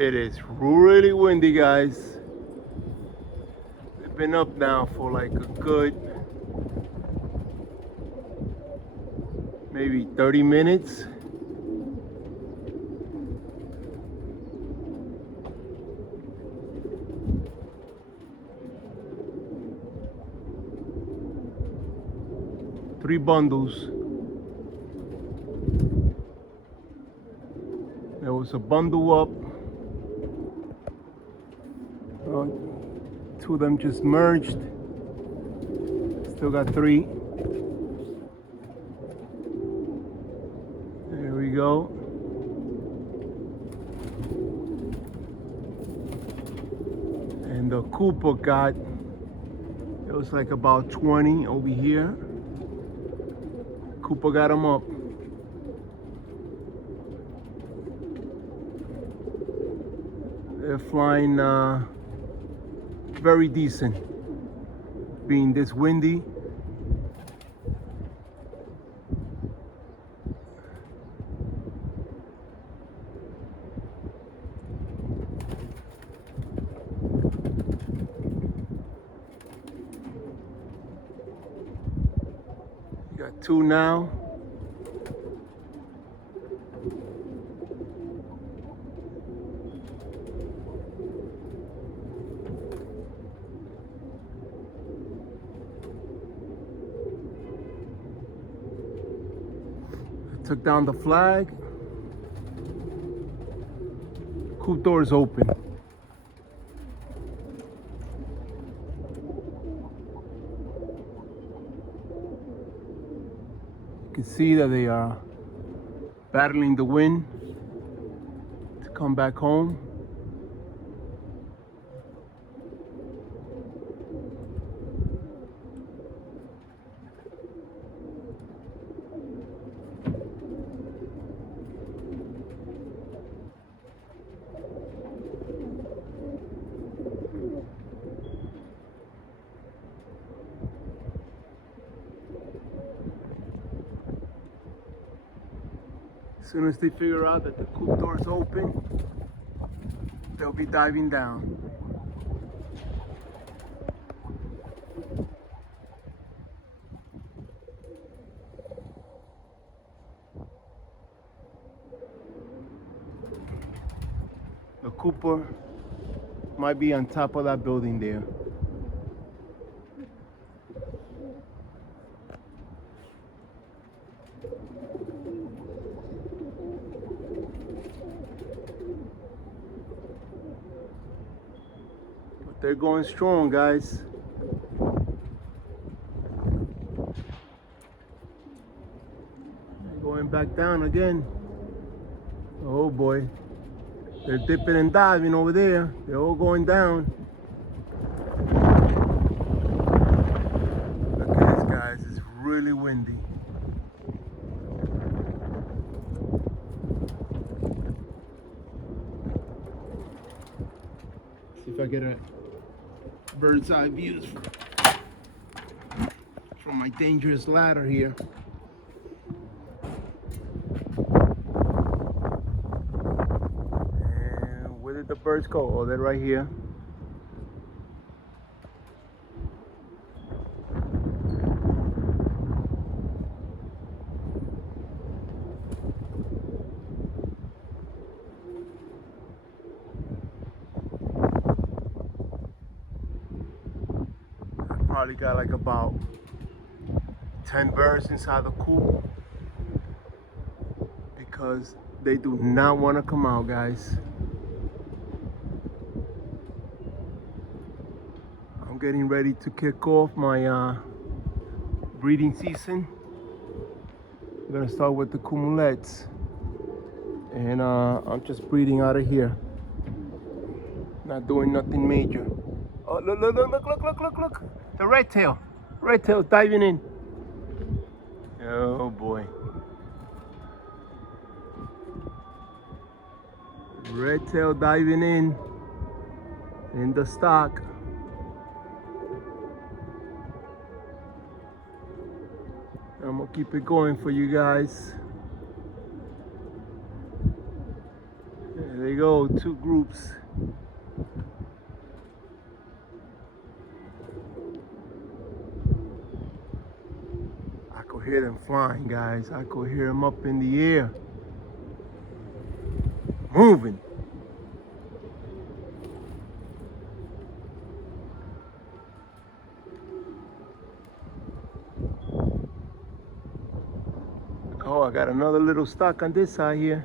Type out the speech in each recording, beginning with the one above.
It is really windy, guys. We've been up now for like a good maybe 30 minutes. Three bundles. There was a bundle up. Two of them just merged. Still got three. There we go. And the Cooper got, it was like about 20 over here. Cooper got them up. They're flying very decent, being this windy. You got two now. Took down the flag. Coop door is open. You can see that they are battling the wind to come back home. As soon as they figure out that the coop door is open, they'll be diving down. The Cooper might be on top of that building there. They're going strong, guys. They're going back down again. Oh boy. They're dipping and diving over there. They're all going down. Look at this, guys. It's really windy. See if I get a bird's eye views from my dangerous ladder here. And where did the birds go? Oh, they're right here. Probably got like about 10 birds inside the coop because they do not want to come out, guys. I'm getting ready to kick off my breeding season. I'm gonna start with the Cumulets, and I'm just breeding out of here, not doing nothing major. Oh, look. The red tail diving in. Oh boy. Red tail diving in the stock. I'm gonna keep it going for you guys. There There you go, two groups. I could hear them flying, guys. I could hear them up in the air. Moving. Oh, I got another little stock on this side here.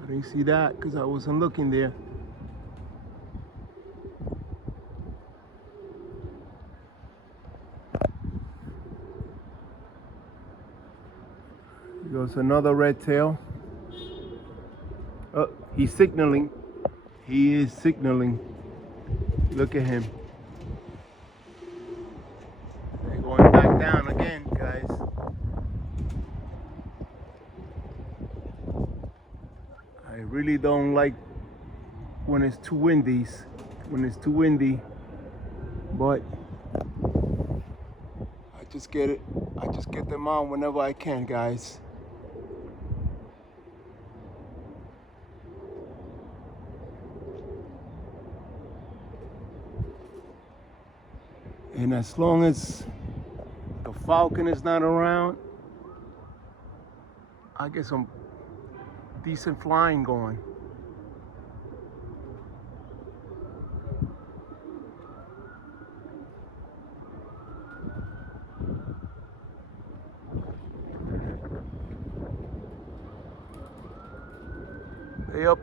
I didn't see that because I wasn't looking there. Here goes another red tail. Oh, he's signaling. He is signaling. Look at him. They're going back down again, guys. I really don't like when it's too windy. But I just get it. I just get them on whenever I can, guys. And as long as the falcon is not around, I get some decent flying going. They up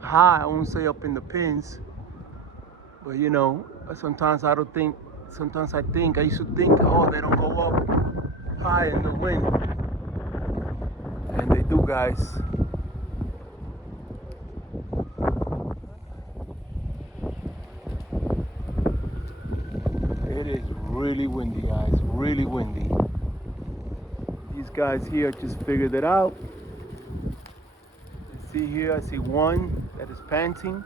high, I won't say up in the pins, but you know, sometimes I think, I used to think, oh, they don't go up high in the wind. And they do, guys. It is really windy, guys, really windy. These guys here just figured it out. See here, I see one that is panting,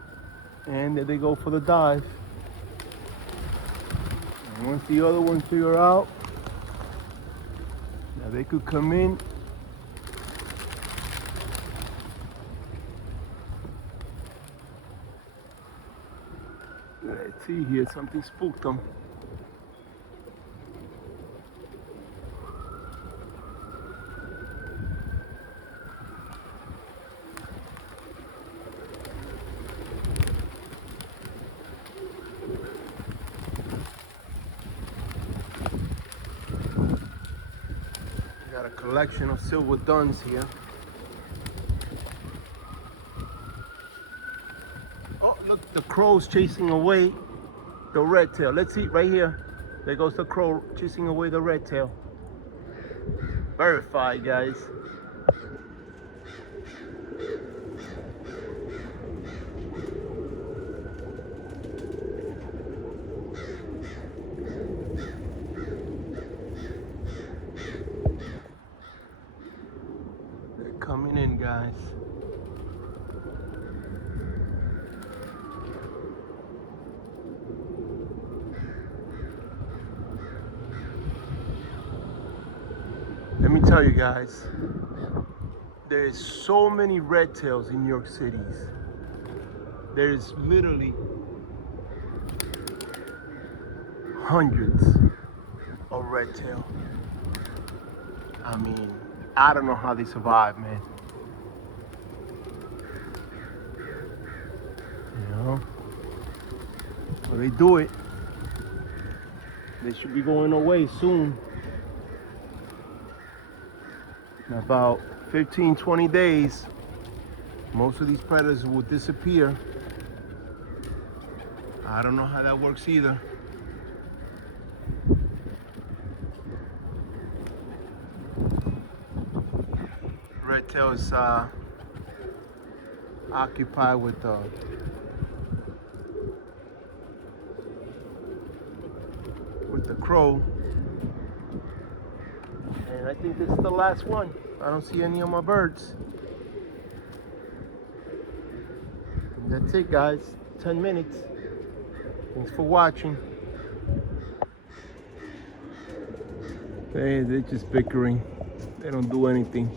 and there they go for the dive. And once the other one figure out, now they could come in. Let's see here, something spooked them. Got a collection of silver duns here. Oh, look, the crow's chasing away the red tail. Let's see, right here. There goes the crow chasing away the red tail. Verified, guys. Coming in, guys. Let me tell you guys, there's so many red tails in New York City. There's literally hundreds of red tail. I mean, I don't know how they survive, man. You know? Well, they do it. They should be going away soon. In about 15, 20 days, most of these predators will disappear. I don't know how that works either. Red tail is occupied with the crow, and I think this is the last one. I don't see any of my birds. And that's it, guys. 10 minutes. Thanks for watching. They're just bickering. They don't do anything.